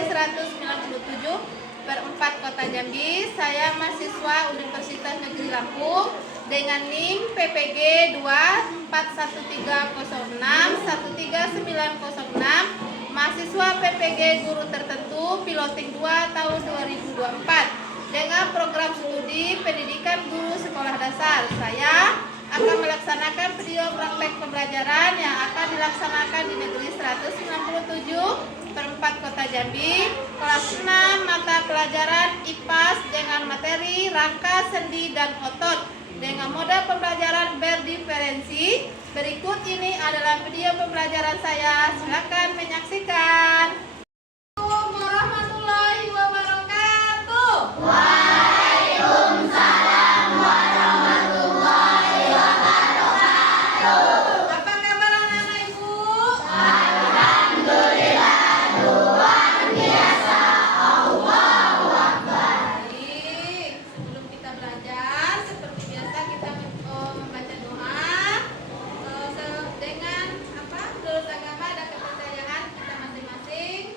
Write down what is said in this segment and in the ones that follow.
197 per 4 Kota Jambi. Saya mahasiswa Universitas Negeri Lampung dengan NIM PPG 24130613906, mahasiswa PPG Guru Tertentu Piloting 2 tahun 2024 dengan program studi Pendidikan Guru Sekolah Dasar. Saya akan melaksanakan video praktek pembelajaran yang akan dilaksanakan di Negeri 197 per 4 Kota Jambi, kelas 6 mata pelajaran IPAS dengan materi rangka, sendi, dan otot dengan modal pembelajaran berdiferensi. Berikut ini adalah video pembelajaran saya, silakan menyaksikan. Assalamualaikum warahmatullahi wabarakatuh. Waalaikumsalam warahmatullahi wabarakatuh. Apa kabar anak-anak Ibu? Alhamdulillah, luar biasa. Allahu Akbar. Baik, sebelum kita belajar, seperti biasa kita membaca doa dengan menurut agama dan kepercayaan kita masing-masing.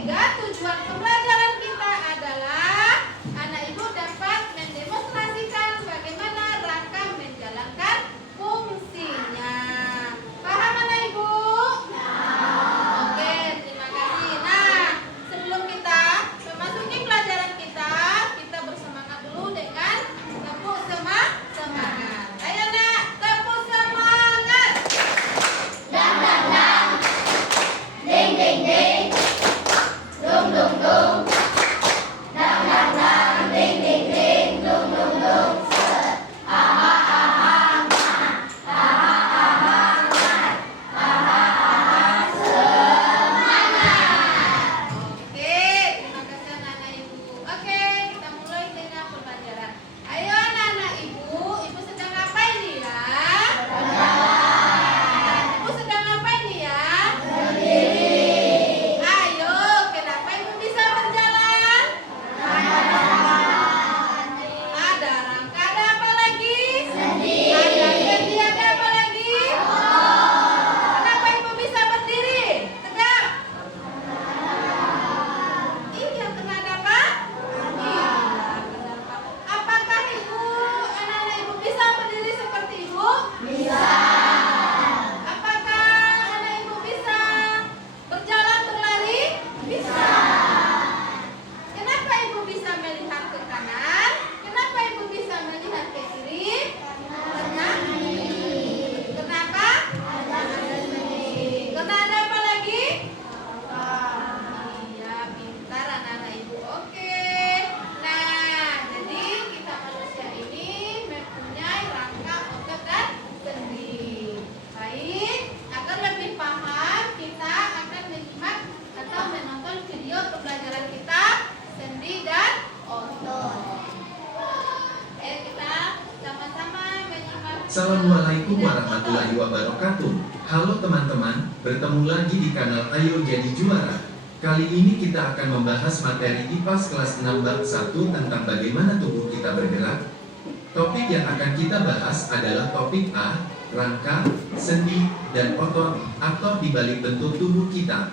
ketiga, tujuan pembelajaran kita adalah anak ibu dapat mendemonstrasikan bagaimana rangka menjalankan fungsinya. Paham anak ibu? Oke, terima kasih. Nah, sebelum kita memasuki pelajaran kita bersemangat dulu dengan tepuk semangat. Ayo nak, tepuk semangat. Dang dang dang, ding ding ding, dung dung dung. Dang dang dang, ding ding ding, dung dung dung. Aha aha mat, aha aha mat, aha aha semangat. Oke, terima kasih anak-anak ibu. Oke, kita mulai dengan pembelajaran. Ayo anak-anak ibu sedang apa ini ya? Ibu sedang apa ini ya? Berdiri. Ayo, kenapa ibu bisa berjalan? Ada rangka, ada apa lagi? Sendi. Ada sendi, ada apa lagi? Kenapa ibu bisa berdiri? Tegak. Iya, karena ada apa? Iya, kenapa? Apakah anak-anak ibu bisa berdiri seperti ibu? Bisa. Apakah anak ibu bisa berjalan berlari? Bisa. Kenapa ibu bisa melihat ke kanan? Kenapa ibu bisa melihat ke kiri? Kenapa? Karena ada apa lagi? Iya, pintar anak-anak ibu. Oke. Nah, jadi kita manusia ini mempunyai rangka, otot, dan sendi. Baik, agar lebih paham, kita akan menyimak atau menonton video pembelajaran kita sendi dan otot. Kita sama-sama menyimak. Assalamualaikum warahmatullahi wabarakatuh. Halo teman-teman, bertemu lagi di kanal Ayo Jadi Juara. Kali ini kita akan membahas materi IPAS kelas 6 bab 1 tentang bagaimana tubuh kita bergerak. Topik yang akan kita bahas adalah topik A, rangka, sendi, dan otot atau di balik bentuk tubuh kita.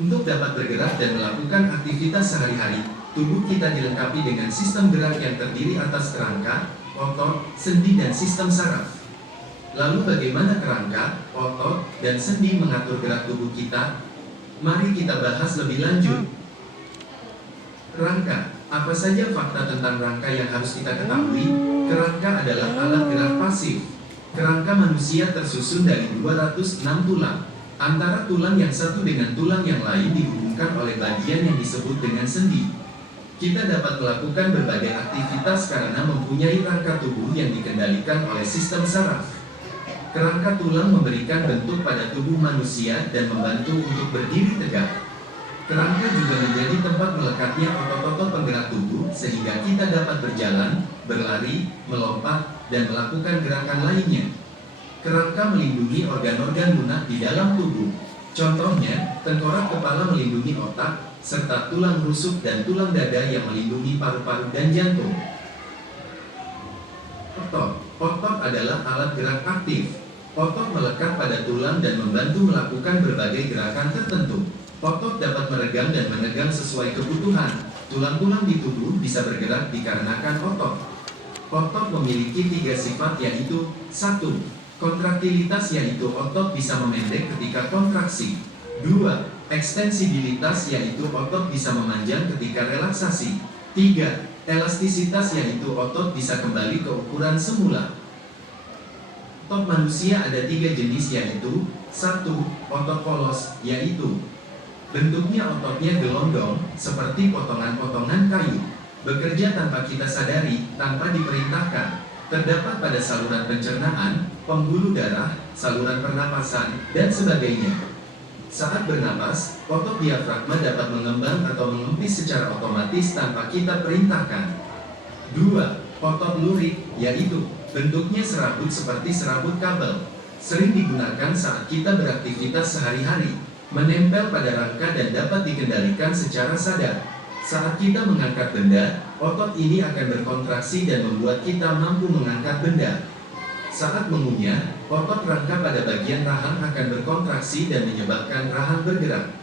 Untuk dapat bergerak dan melakukan aktivitas sehari-hari, tubuh kita dilengkapi dengan sistem gerak yang terdiri atas kerangka, otot, sendi, dan sistem saraf. Lalu bagaimana kerangka, otot, dan sendi mengatur gerak tubuh kita? Mari kita bahas lebih lanjut. Rangka, apa saja fakta tentang rangka yang harus kita ketahui? Kerangka adalah alat gerak pasif. Kerangka manusia tersusun dari 206 tulang. Antara tulang yang satu dengan tulang yang lain dihubungkan oleh bagian yang disebut dengan sendi. Kita dapat melakukan berbagai aktivitas karena mempunyai rangka tubuh yang dikendalikan oleh sistem saraf. Kerangka tulang memberikan bentuk pada tubuh manusia dan membantu untuk berdiri tegak. Kerangka juga menjadi tempat melekatnya otot-otot penggerak tubuh sehingga kita dapat berjalan, berlari, melompat, dan melakukan gerakan lainnya. Kerangka melindungi organ-organ lunak di dalam tubuh. Contohnya, tengkorak kepala melindungi otak, serta tulang rusuk dan tulang dada yang melindungi paru-paru dan jantung. Otot adalah alat gerak aktif. Otot melekat pada tulang dan membantu melakukan berbagai gerakan tertentu. Otot dapat meregang dan menegang sesuai kebutuhan. Tulang-tulang di tubuh bisa bergerak dikarenakan otot. Otot memiliki 3 sifat yaitu 1. Kontraktilitas yaitu otot bisa memendek ketika kontraksi. 2. Ekstensibilitas yaitu otot bisa memanjang ketika relaksasi. 3. Elastisitas yaitu otot bisa kembali ke ukuran semula. Otot manusia ada 3 jenis yaitu 1. Otot polos yaitu bentuknya ototnya gelondong seperti potongan-potongan kayu. Bekerja tanpa kita sadari, tanpa diperintahkan. Terdapat pada saluran pencernaan, pembuluh darah, saluran pernapasan, dan sebagainya. Saat bernapas, otot diafragma dapat mengembang atau mengempis secara otomatis tanpa kita perintahkan. 2. Otot lurik, yaitu bentuknya serabut seperti serabut kabel. Sering digunakan saat kita beraktivitas sehari-hari, menempel pada rangka dan dapat dikendalikan secara sadar. Saat kita mengangkat benda, otot ini akan berkontraksi dan membuat kita mampu mengangkat benda. Saat mengunyah, otot rangka pada bagian rahang akan berkontraksi dan menyebabkan rahang bergerak.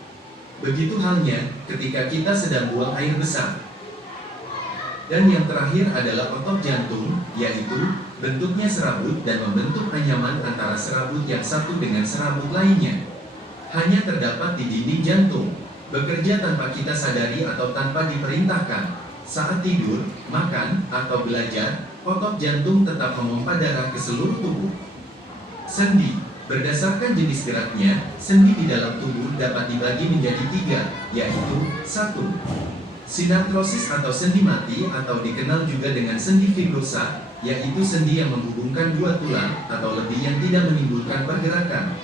Begitu halnya ketika kita sedang buang air besar. Dan yang terakhir adalah otot jantung, yaitu bentuknya serabut dan membentuk anyaman antara serabut yang satu dengan serabut lainnya. Hanya terdapat di dinding jantung, bekerja tanpa kita sadari atau tanpa diperintahkan. Saat tidur, makan, atau belajar, otot jantung tetap memompa darah ke seluruh tubuh. Sendi. Berdasarkan jenis geraknya, sendi di dalam tubuh dapat dibagi menjadi 3, yaitu 1. Sinartrosis atau sendi mati atau dikenal juga dengan sendi fibrosa, yaitu sendi yang menghubungkan dua tulang atau lebih yang tidak menimbulkan pergerakan.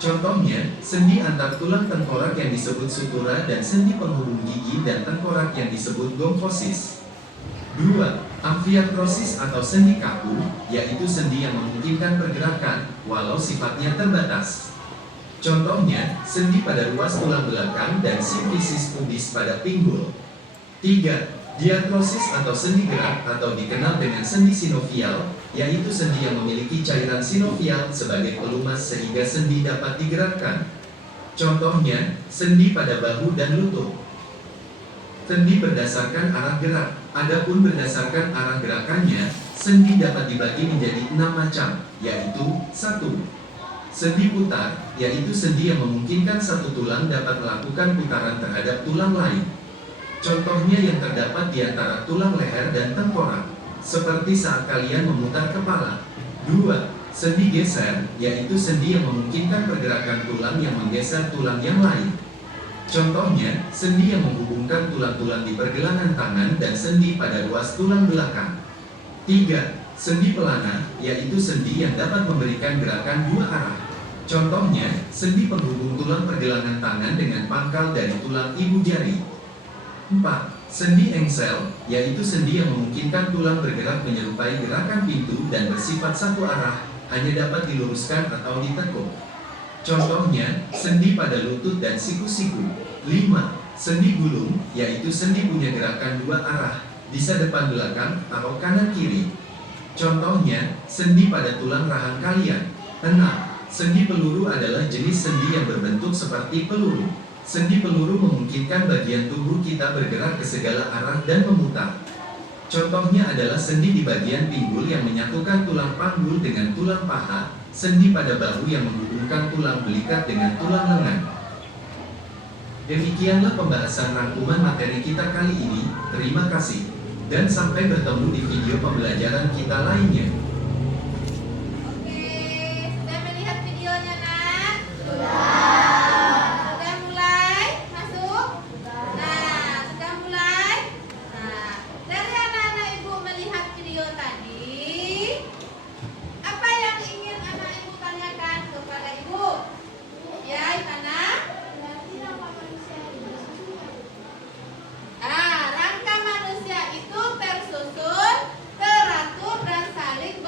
Contohnya, sendi antar tulang tengkorak yang disebut sutura dan sendi penghubung gigi dan tengkorak yang disebut gomfosis. 2. Amfiartrosis atau sendi kaku, yaitu sendi yang memungkinkan pergerakan, walau sifatnya terbatas. Contohnya, sendi pada ruas tulang belakang dan simfisis pubis pada pinggul. 3. Diartrosis atau sendi gerak atau dikenal dengan sendi sinovial, yaitu sendi yang memiliki cairan sinovial sebagai pelumas sehingga sendi dapat digerakkan. Contohnya, sendi pada bahu dan lutut. Sendi berdasarkan arah gerak. Adapun berdasarkan arah gerakannya, sendi dapat dibagi menjadi 6 macam, yaitu 1. Sendi putar, yaitu sendi yang memungkinkan satu tulang dapat melakukan putaran terhadap tulang lain. Contohnya yang terdapat di antara tulang leher dan tengkorak, seperti saat kalian memutar kepala. 2. Sendi geser, yaitu sendi yang memungkinkan pergerakan tulang yang menggeser tulang yang lain. Contohnya, sendi yang menghubungkan tulang-tulang di pergelangan tangan dan sendi pada ruas tulang belakang. 3. Sendi pelana, yaitu sendi yang dapat memberikan gerakan dua arah. Contohnya, sendi penghubung tulang pergelangan tangan dengan pangkal dari tulang ibu jari. 4. Sendi engsel, yaitu sendi yang memungkinkan tulang bergerak menyerupai gerakan pintu dan bersifat satu arah, hanya dapat diluruskan atau ditekuk. Contohnya, sendi pada lutut dan siku-siku. 5. Sendi gulung, yaitu sendi punya gerakan dua arah, bisa depan belakang atau kanan kiri. Contohnya, sendi pada tulang rahang kalian. 6. Sendi peluru adalah jenis sendi yang berbentuk seperti peluru. Sendi peluru memungkinkan bagian tubuh kita bergerak ke segala arah dan memutar. Contohnya adalah sendi di bagian pinggul yang menyatukan tulang panggul dengan tulang paha, sendi pada bahu yang menghubungkan tulang belikat dengan tulang lengan. Demikianlah pembahasan rangkuman materi kita kali ini. Terima kasih, dan sampai bertemu di video pembelajaran kita lainnya. Oke, sudah melihat videonya, Nak? Sudah mulai masuk? Nah, sudah mulai? Nah, dari anak-anak Ibu melihat video tadi, apa yang ingin anak Ibu tanyakan kepada Ibu? Ya, Ivana? Rangka manusia itu tersusun, teratur, dan saling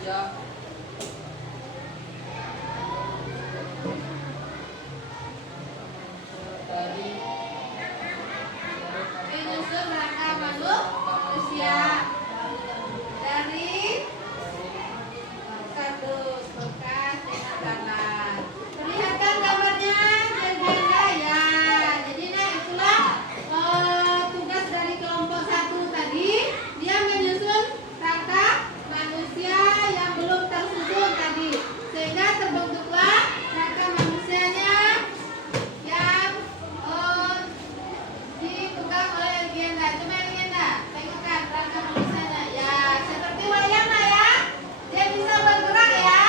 manusia. Dari Menyusun rangka manusia dari kardus bekas dengan tangan. Perlihatkan gambarnya, Jenda ya. Jadi nah itulah tugas dari kelompok 1 tadi. Dia menyusun rangka manusia yang belum tersusun tadi, sehingga terbentuklah rangka manusianya yang dipegang oleh Legenda. Coba Legenda, tengokkan rangka manusianya. Ya, seperti wayang lah ya. Dia bisa bergerak ya.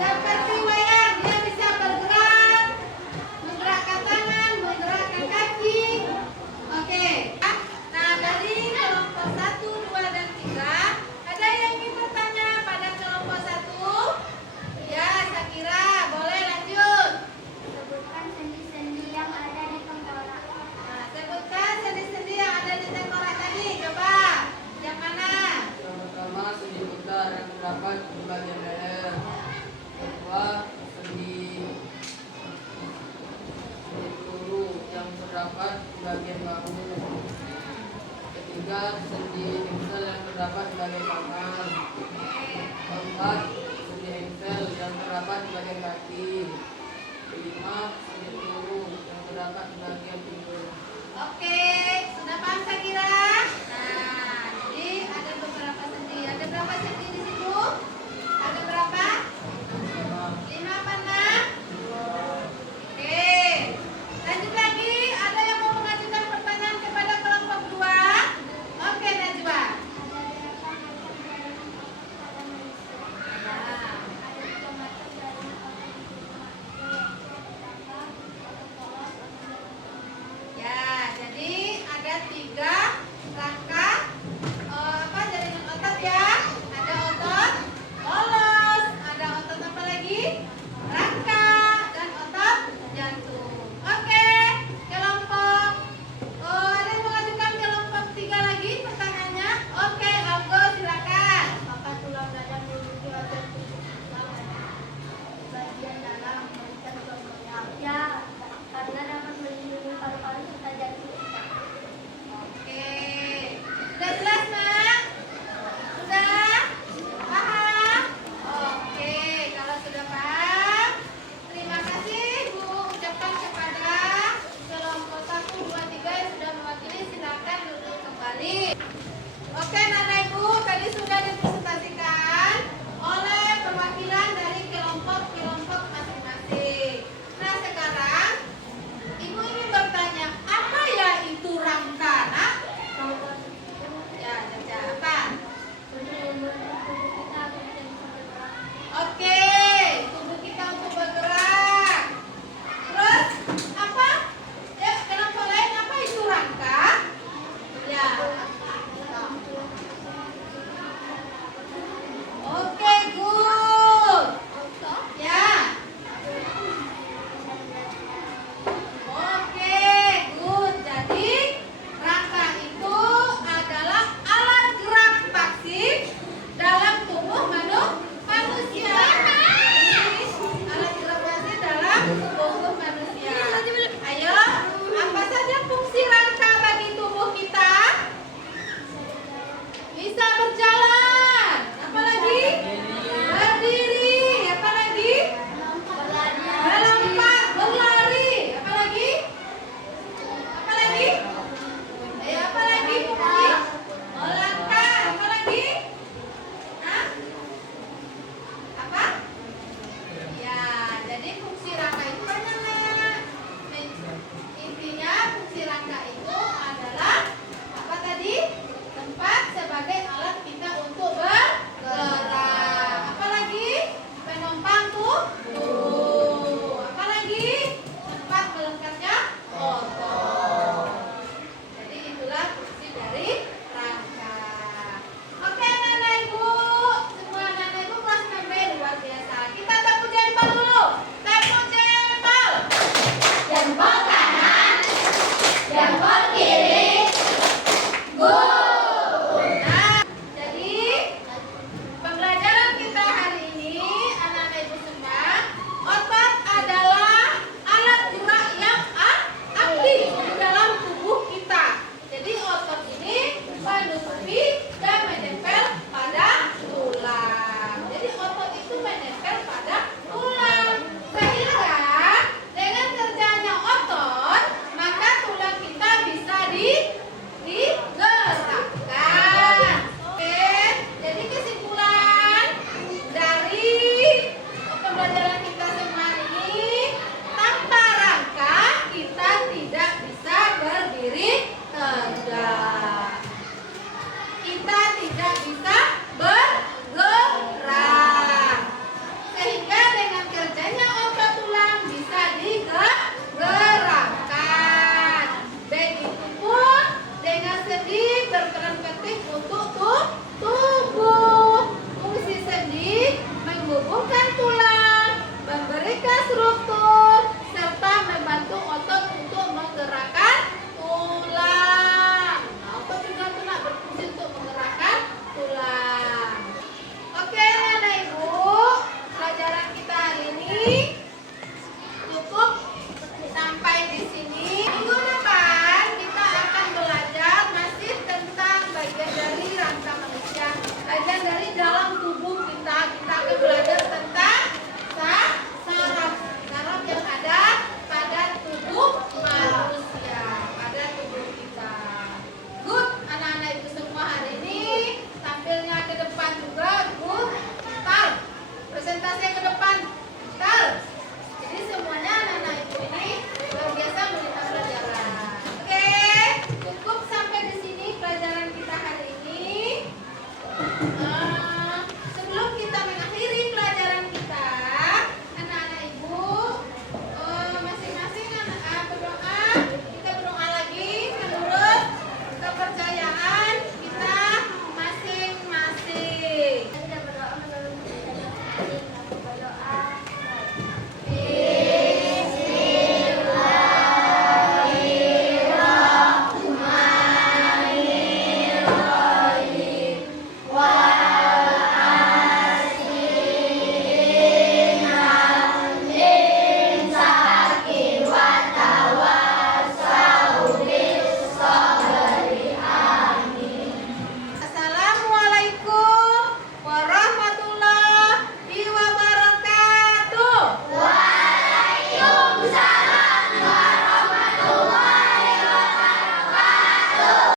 Seperti wayang, dia bisa bergerak, menggerakkan tangan, menggerakkan kaki. Oke. Nah, dari kelompok 1, 2, dan 3, ada yang ingin bertanya pada kelompok 1? Ya, Sakira, boleh lanjut. Sebutkan sendi-sendi yang ada di tengkorak. Nah, sebutkan sendi-sendi yang ada di tengkorak tadi. Coba, yang mana? yang pertama sendi putar yang terdapat di bagian leher. Kedua sendi turu yang terdapat di bagian bahu. Ketiga sendi engsel yang terdapat di bagian tangan. Keempat sendi engsel yang terdapat di bagian kaki. Kelima sendi turu yang terdapat di bagian pinggul. Oke,